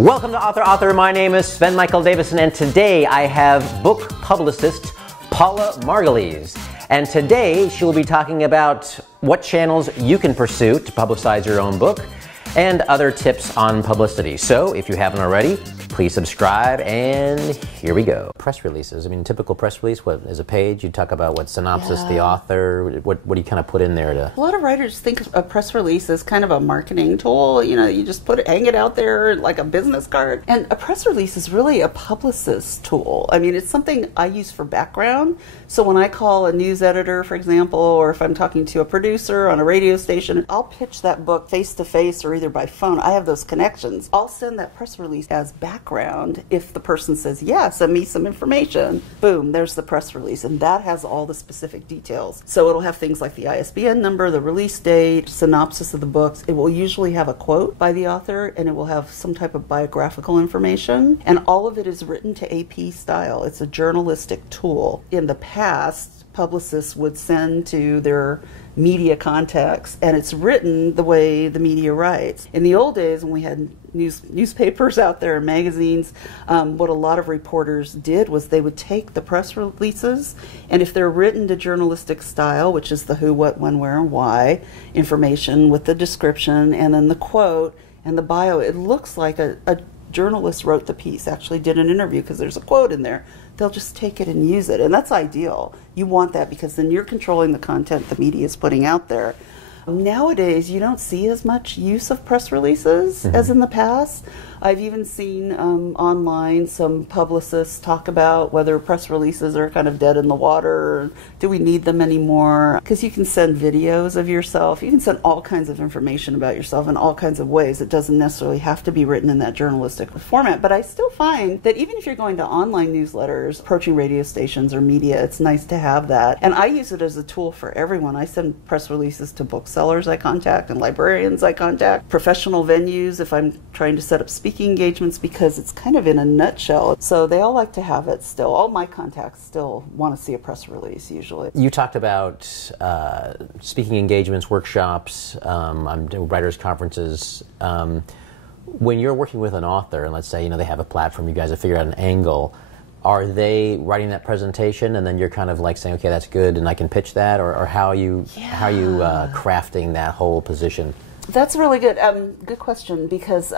Welcome to Author. My name is Sven Davison, and today I have book publicist Paula Margulies. And today she will be talking about what channels you can pursue to publicize your own book and other tips on publicity. So if you haven't already, please subscribe, and here we go. Press releases. I mean, typical press release, what is a page? You talk about what synopsis, the author, what do you kind of put in there to... A lot of writers think of a press release as kind of a marketing tool. You know, you just hang it out there like a business card. And a press release is really a publicist tool. I mean, it's something I use for background. So when I call a news editor, for example, or if I'm talking to a producer on a radio station, I'll pitch that book face to face or either by phone. I have those connections. I'll send that press release as background. If the person says, yeah, send me some information, boom, there's the press release. And that has all the specific details. So it'll have things like the ISBN number, the release date, synopsis of the books. It will usually have a quote by the author, and it will have some type of biographical information. And all of it is written to AP style. It's a journalistic tool. In the past, publicists would send to their media contacts, and it's written the way the media writes. In the old days, when we had newspapers out there and magazines, what a lot of reporters did was they would take the press releases, and if they're written to journalistic style, which is the who, what, when, where, and why information with the description and then the quote and the bio, it looks like a journalist wrote the piece, actually did an interview because there's a quote in there. They'll just take it and use it, and that's ideal. You want that because then you're controlling the content the media is putting out there. Nowadays, you don't see as much use of press releases as in the past. I've even seen online some publicists talk about whether press releases are kind of dead in the water, or do we need them anymore? Because you can send videos of yourself, you can send all kinds of information about yourself in all kinds of ways. It doesn't necessarily have to be written in that journalistic format, but I still find that even if you're going to online newsletters, approaching radio stations or media, it's nice to have that. And I use it as a tool for everyone. I send press releases to booksellers I contact and librarians I contact, professional venues if I'm trying to set up speaking engagements, because it's kind of in a nutshell. So they all like to have it still. All my contacts still want to see a press release usually. You talked about speaking engagements, workshops, writers' conferences. When you're working with an author, and let's say they have a platform, you guys have figured out an angle, are they writing that presentation and then you're kind of like saying, okay, that's good and I can pitch that, or how are you crafting that whole position? That's a really good question, because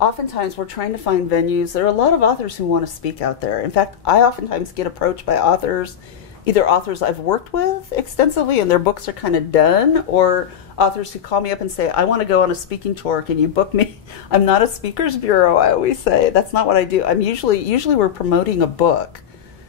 oftentimes we're trying to find venues. There are a lot of authors who want to speak out there. In fact, I oftentimes get approached by authors, either authors I've worked with extensively and their books are kind of done, or authors who call me up and say, I want to go on a speaking tour, can you book me? I'm not a speakers bureau, I always say. That's not what I do. I'm usually we're promoting a book.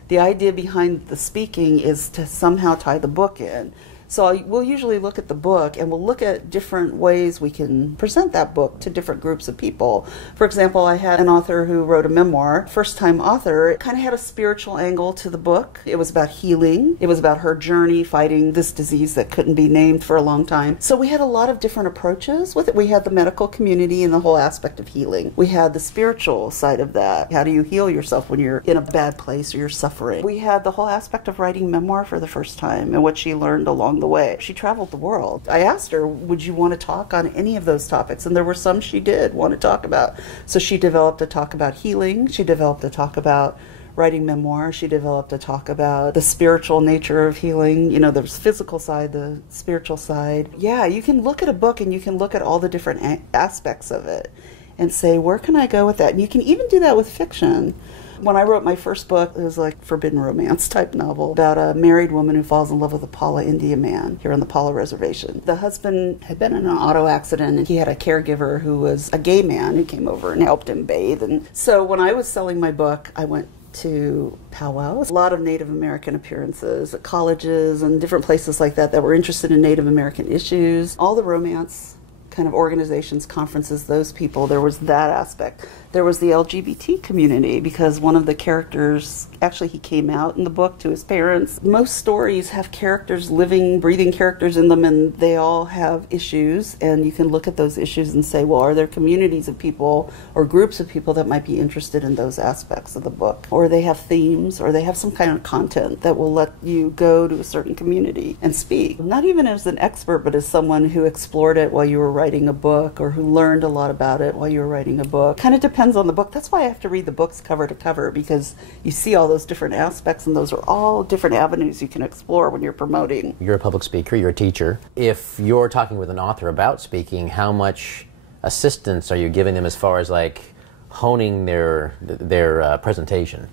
The idea behind the speaking is to somehow tie the book in. So we'll usually look at the book and we'll look at different ways we can present that book to different groups of people. For example, I had an author who wrote a memoir, first-time author. It kind of had a spiritual angle to the book. It was about healing. It was about her journey fighting this disease that couldn't be named for a long time. So we had a lot of different approaches with it. We had the medical community and the whole aspect of healing. We had the spiritual side of that. How do you heal yourself when you're in a bad place or you're suffering? We had the whole aspect of writing memoir for the first time and what she learned along the way. She traveled the world. I asked her, would you want to talk on any of those topics? And there were some she did want to talk about. So she developed a talk about healing. She developed a talk about writing memoir. She developed a talk about the spiritual nature of healing. There's physical side, the spiritual side. Yeah, you can look at a book and you can look at all the different aspects of it and say, where can I go with that? And you can even do that with fiction. When I wrote my first book, it was like forbidden romance type novel about a married woman who falls in love with a Paula Indian man here on the Paula Reservation. The husband had been in an auto accident and he had a caregiver who was a gay man who came over and helped him bathe. And so when I was selling my book, I went to powwows, a lot of Native American appearances at colleges and different places like that were interested in Native American issues. All the romance kind of organizations, conferences, those people, there was that aspect. There was the LGBT community, because one of the characters, actually he came out in the book to his parents. Most stories have characters, living, breathing characters in them, and they all have issues, and you can look at those issues and say, well, are there communities of people or groups of people that might be interested in those aspects of the book? Or they have themes, or they have some kind of content that will let you go to a certain community and speak. Not even as an expert, but as someone who explored it while you were writing a book or who learned a lot about it while you were writing a book. Kind of depends on the book. That's why I have to read the books cover to cover, because you see all those different aspects, and those are all different avenues you can explore when you're promoting. You're a public speaker, you're a teacher. If you're talking with an author about speaking, how much assistance are you giving them as far as like honing their presentation?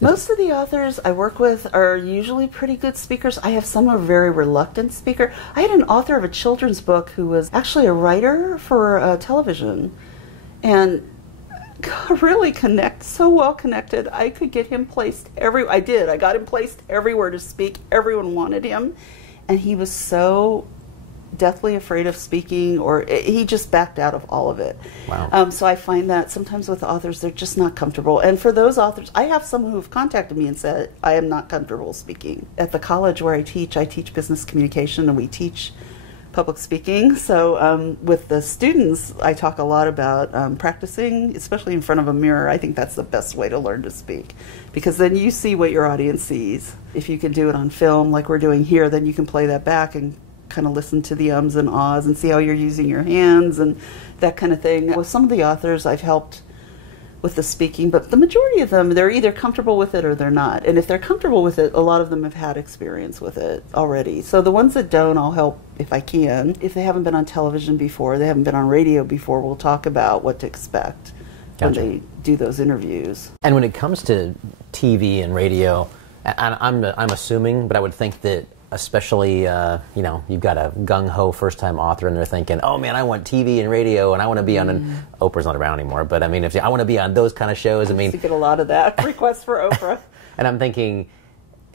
Most of the authors I work with are usually pretty good speakers. I have some who are very reluctant speaker. I had an author of a children's book who was actually a writer for television, and really so well connected. I could get him placed I got him placed everywhere to speak. Everyone wanted him, and he was so deathly afraid of speaking, or he just backed out of all of it. Wow. So I find that sometimes with authors, they're just not comfortable. And for those authors, I have some who have contacted me and said, I am not comfortable speaking. At the college where I teach business communication, and we teach public speaking. So with the students, I talk a lot about practicing, especially in front of a mirror. I think that's the best way to learn to speak, because then you see what your audience sees. If you can do it on film like we're doing here, then you can play that back and kind of listen to the ums and ahs and see how you're using your hands and that kind of thing. With some of the authors, I've helped with the speaking, but the majority of them, they're either comfortable with it or they're not. And if they're comfortable with it, a lot of them have had experience with it already. So the ones that don't, I'll help if I can. If they haven't been on television before, they haven't been on radio before, we'll talk about what to expect when they do those interviews. And when it comes to TV and radio, and I'm assuming, but I would think that especially, you've got a gung-ho first-time author and they're thinking, oh man, I want TV and radio and I want to be on Oprah's not around anymore, but I mean, if I want to be on those kind of shows, I get a lot of that, requests for Oprah. And I'm thinking,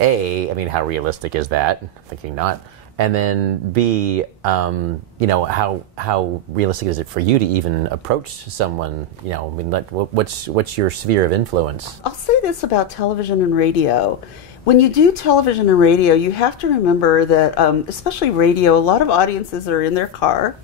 A, how realistic is that? I'm thinking not. And then B, how realistic is it for you to even approach someone? What's your sphere of influence? I'll say this about television and radio. When you do television and radio, you have to remember that, especially radio, a lot of audiences are in their car,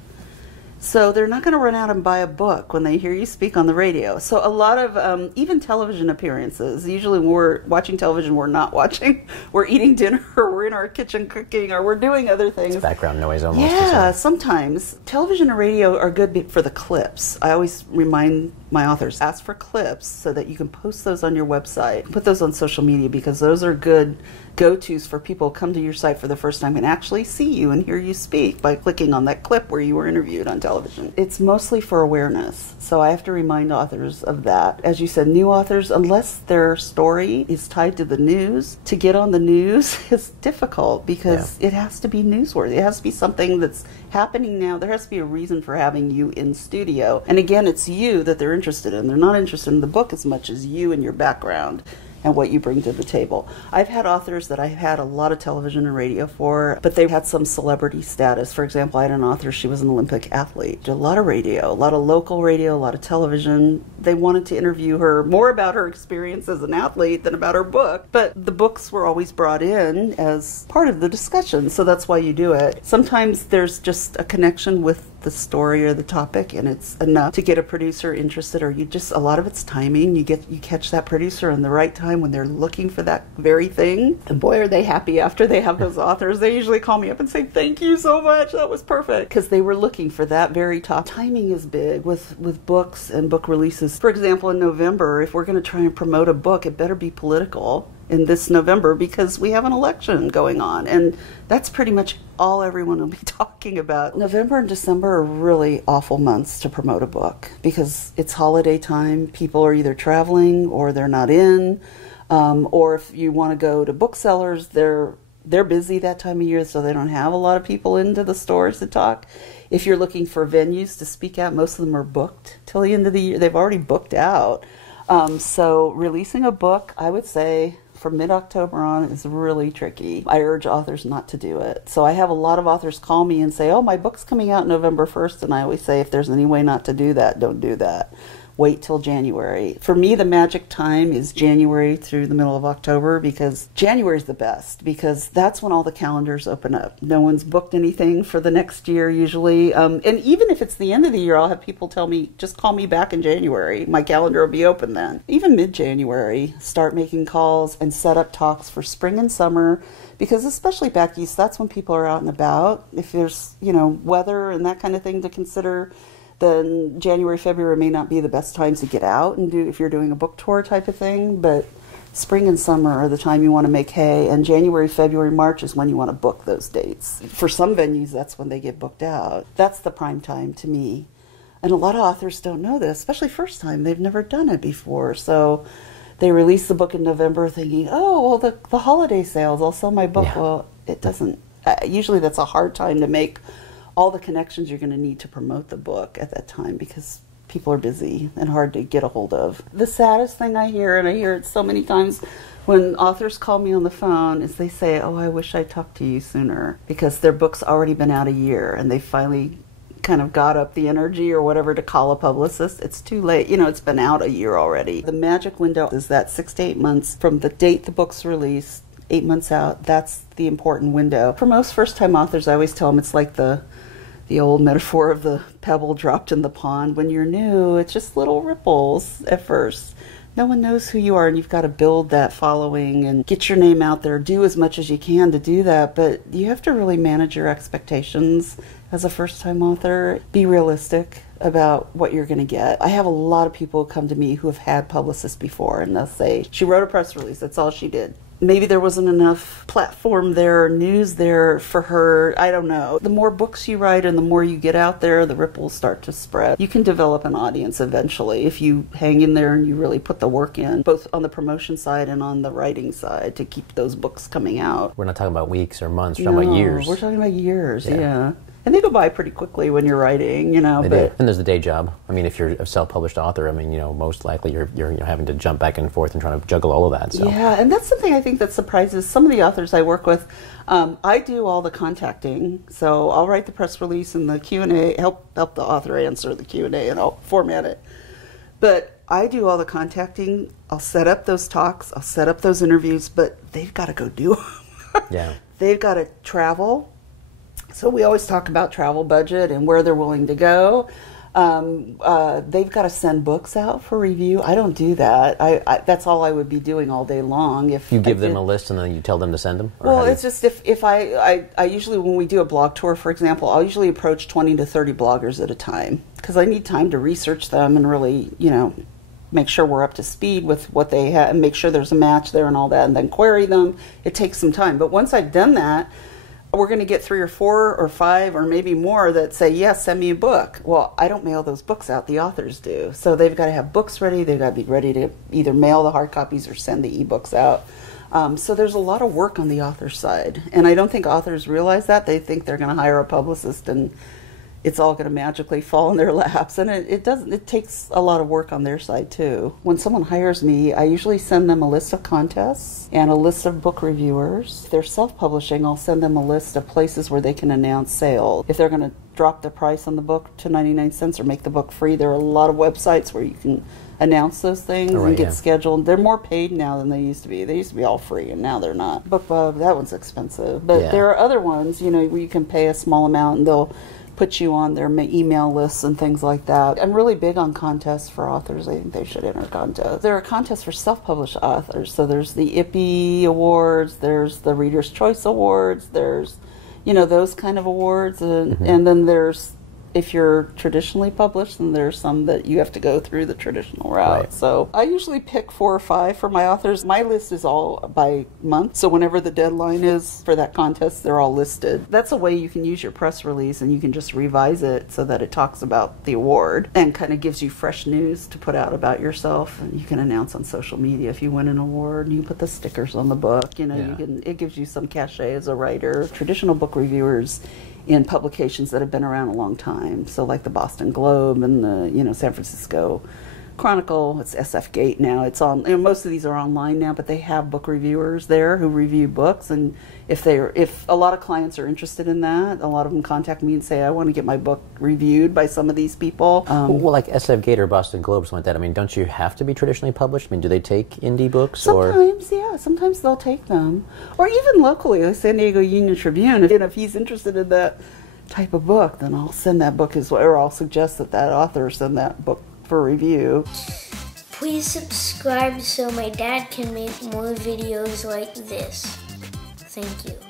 so they're not going to run out and buy a book when they hear you speak on the radio. So a lot of, even television appearances, usually when we're watching television, we're not watching. We're eating dinner, or we're in our kitchen cooking, or we're doing other things. It's background noise almost. Yeah, sometimes. Television and radio are good for the clips. I always remind my authors, ask for clips so that you can post those on your website, put those on social media, because those are good go-tos for people who come to your site for the first time and actually see you and hear you speak by clicking on that clip where you were interviewed on television. It's mostly for awareness, so I have to remind authors of that. As you said, new authors, unless their story is tied to the news, to get on the news is difficult, because it has to be newsworthy. It has to be something that's happening now. There has to be a reason for having you in studio. And again, it's you that they're interested in. They're not interested in the book as much as you and your background and what you bring to the table. I've had authors that I've had a lot of television and radio for, but they've had some celebrity status. For example, I had an author, she was an Olympic athlete. Did a lot of radio, a lot of local radio, a lot of television. They wanted to interview her more about her experience as an athlete than about her book, but the books were always brought in as part of the discussion, so that's why you do it. Sometimes there's just a connection with the story or the topic, and it's enough to get a producer interested, or a lot of it's timing. You catch that producer in the right time when they're looking for that very thing, and boy are they happy after they have those authors. They usually call me up and say, thank you so much, that was perfect, because they were looking for that very top. Timing is big with books and book releases. For example, in November, if we're going to try and promote a book, it better be political in this November, because we have an election going on, and that's pretty much all everyone will be talking about. November and December are really awful months to promote a book, because it's holiday time. People are either traveling or they're not in, or if you want to go to booksellers, they're busy that time of year, so they don't have a lot of people into the stores to talk. If you're looking for venues to speak at, most of them are booked till the end of the year. They've already booked out. So releasing a book, I would say, from mid-October on is really tricky. I urge authors not to do it. So I have a lot of authors call me and say, oh, my book's coming out November 1st, and I always say, if there's any way not to do that, don't do that. wait till January. For me, the magic time is January through the middle of October, because January is the best, because that's when all the calendars open up. No one's booked anything for the next year usually. And even if it's the end of the year, I'll have people tell me, just call me back in January. My calendar will be open then. Even mid-January, start making calls and set up talks for spring and summer, because especially back east, that's when people are out and about. If there's, weather and that kind of thing to consider, then January, February may not be the best times to get out and do, if you're doing a book tour type of thing, but spring and summer are the time you want to make hay, and January, February, March is when you want to book those dates. For some venues, that's when they get booked out. That's the prime time to me. And a lot of authors don't know this, especially first time. They've never done it before, so they release the book in November thinking, oh, well, the holiday sales, I'll sell my book. Yeah. Well, it doesn't. Usually that's a hard time to make all the connections you're going to need to promote the book at that time, because people are busy and hard to get a hold of. The saddest thing I hear, and I hear it so many times when authors call me on the phone, is they say, oh, I wish I talked to you sooner, because their book's already been out a year and they finally kind of got up the energy or whatever to call a publicist. It's too late. It's been out a year already. The magic window is that 6 to 8 months from the date the book's released, 8 months out. That's the important window. For most first-time authors, I always tell them it's like the old metaphor of the pebble dropped in the pond. When you're new, it's just little ripples at first. No one knows who you are, and you've got to build that following and get your name out there. Do as much as you can to do that, but you have to really manage your expectations as a first-time author. Be realistic about what you're going to get. I have a lot of people come to me who have had publicists before, and they'll say, she wrote a press release, that's all she did. Maybe there wasn't enough platform there, news there for her. I don't know. The more books you write and the more you get out there, the ripples start to spread. You can develop an audience eventually if you hang in there and you really put the work in, both on the promotion side and on the writing side, to keep those books coming out. We're not talking about weeks or months, we're talking about years. We're talking about years, yeah. And they go by pretty quickly when you're writing, They do. And there's the day job. I mean, if you're a self-published author, most likely you're having to jump back and forth and trying to juggle all of that. So. Yeah, and that's something I think that surprises some of the authors I work with. I do all the contacting, so I'll write the press release and the Q&A, help the author answer the Q&A, and I'll format it. But I do all the contacting. I'll set up those talks. I'll set up those interviews, but they've got to go do them. Yeah. They've got to travel. So we always talk about travel budget and where they're willing to go. They've got to send books out for review. I don't do that. That's all I would be doing all day long. If you give them a list and then you tell them to send them? Well, it's just if I usually, when we do a blog tour, for example, I'll usually approach 20 to 30 bloggers at a time, because I need time to research them and really, make sure we're up to speed with what they have and make sure there's a match there and all that, and then query them. It takes some time. But once I've done that, we're going to get 3 or 4 or 5 or maybe more that say, yes, send me a book. Well, I don't mail those books out. The authors do. So they've got to have books ready. They've got to be ready to either mail the hard copies or send the ebooks out. So there's a lot of work on the author side. And I don't think authors realize that. They think they're going to hire a publicist and it's all going to magically fall in their laps. And it doesn't. It takes a lot of work on their side, too. When someone hires me, I usually send them a list of contests and a list of book reviewers. If they're self-publishing, I'll send them a list of places where they can announce sales. If they're going to drop the price on the book to 99 cents or make the book free, there are a lot of websites where you can announce those things and get scheduled. They're more paid now than they used to be. They used to be all free, and now they're not. BookBub, that one's expensive. But there are other ones, where you can pay a small amount and they'll put you on their email lists and things like that. I'm really big on contests for authors. I think they should enter contests. There are contests for self-published authors. So there's the IPPY Awards, there's the Reader's Choice Awards, there's, those kind of awards. And then there's, if you're traditionally published, then there's some that you have to go through the traditional route. Right. So I usually pick 4 or 5 for my authors. My list is all by month, so whenever the deadline is for that contest, they're all listed. That's a way you can use your press release, and you can just revise it so that it talks about the award and kind of gives you fresh news to put out about yourself. And you can announce on social media if you win an award, and you put the stickers on the book. It gives you some cachet as a writer. Traditional book reviewers in publications that have been around a long time, so like the Boston Globe and the San Francisco Chronicle, it's SF Gate now. It's on. You know, most of these are online now, but they have book reviewers there who review books. And if a lot of clients are interested in that, a lot of them contact me and say, I want to get my book reviewed by some of these people. Well, like SF Gate or Boston Globe, something like that. I mean, don't you have to be traditionally published? I mean, do they take indie books? Sometimes, yeah. Sometimes they'll take them, or even locally, like San Diego Union Tribune. If he's interested in that type of book, then I'll send that book or I'll suggest that author send that book for review. Please subscribe so my dad can make more videos like this. Thank you.